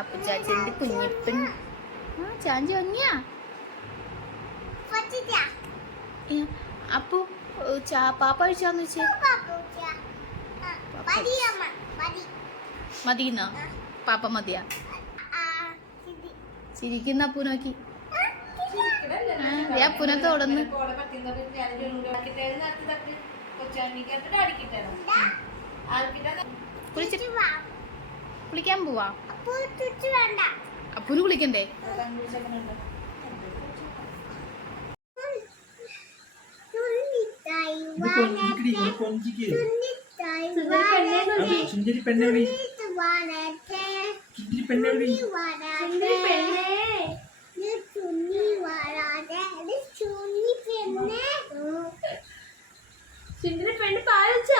അപ്പൊ ചാച്ചന്റെ കുഞ്ഞിപ്പൻ ചാഞ്ചി വന്നിയാ അപ്പു പാപ്പ കഴിച്ചാന്ന് വെച്ചേ മതിന്നാ പാപ്പ മതിയാ ചിരിക്കുന്ന അപ്പു നോക്കി അപ്പുനൊക്കെ ഓടുന്നു കുളിക്കാൻ പോവാ അപ്പുന് കുളിക്കണ്ടേ സുന്ദരി പെണ്ണെ പാലിച്ചാ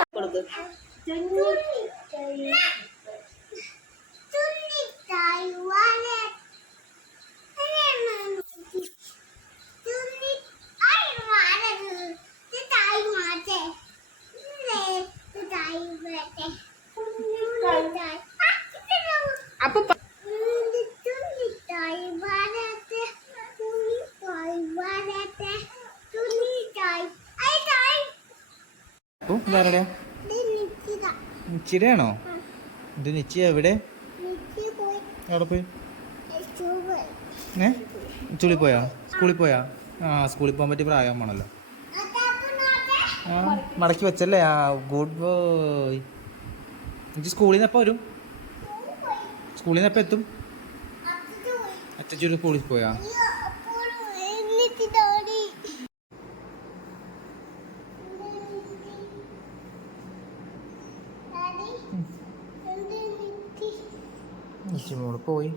അപ്പൊ നിച്ചിടയാണോ ഇത് നിശ്ചയ എവിടെ അവിടെ പോയി ചുളി പോയാ സ്കൂളിൽ പോയാ സ്കൂളിൽ പോകാൻ പറ്റിയ പ്രായമാണല്ലോ മടക്കി വെച്ചല്ലേ ഗുഡ് ബോയ് എനിക്ക് സ്കൂളിൽ നിന്ന് എപ്പോൾ വരും സ്കൂളിൽ നിന്ന് എപ്പോൾ എത്തും അച്ഛൻ സ്കൂളിൽ പോയാ മോള് പോയി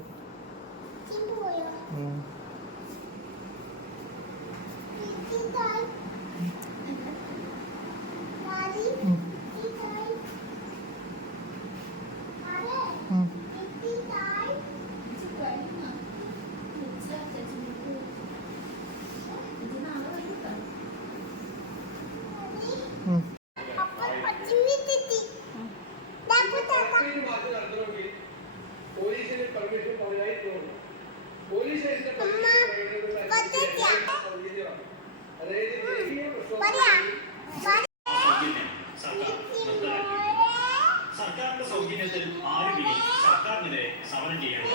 സർക്കാരിന്റെ സൗജന്യത്തിൽ ആരും ഇനി സർക്കാരിനെതിരെ സമരം ചെയ്യണം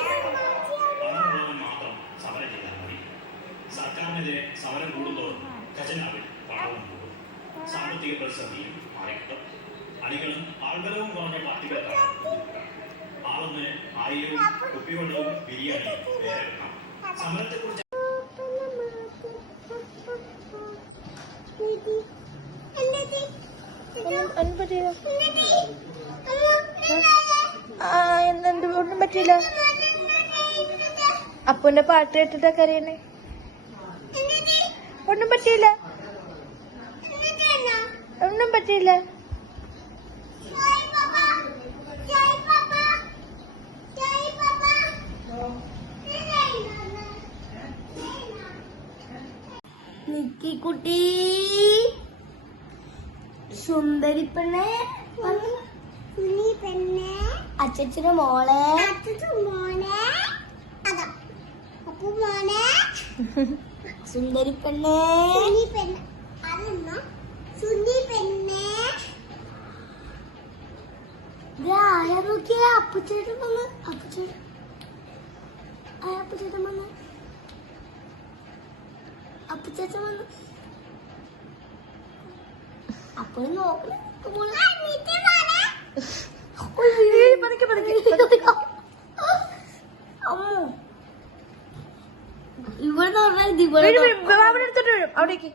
പണമുള്ളവൻ മാത്രം സമരം ചെയ്താൽ മതി സർക്കാരിനെതിരെ സമരം കൂടുന്നതോറും ഖജനാവിൽ പണവും കൂടും സാമ്പത്തിക പ്രതിസന്ധിയും മാറിക്കിട്ടും അണികളും ആൾബലവും കുറഞ്ഞ പാർട്ടികൾക്കാണ് ആളൊന്നിന് 1000 കുപ്പിവെള്ളവും ബിരിയാണിയും വേറെ വെക്കണം സമരത്തെക്കുറിച്ച് ഒന്നും പറ്റില്ല അപ്പുന്റെ പാട്ട് കേട്ടിട്ടാ കരയണേ ഒന്നും പറ്റിയില്ല ഒന്നും പറ്റിയില്ല നിക്കിക്കുട്ടി സുന്ദരി പെണ്ണെ അച്ഛന് മോളെ സുന്ദരി പെണ്ണെ ആരാ നോക്കിയ അപ്പച്ചേട്ടൻ വന്ന് അപ്പച്ചേട്ടൻ വന്ന് അപ്പച്ചേട്ടൻ വന്ന് അപ്പോഴും നോക്കണേ ഇവിടെ പറഞ്ഞാൽ അവിടേക്ക്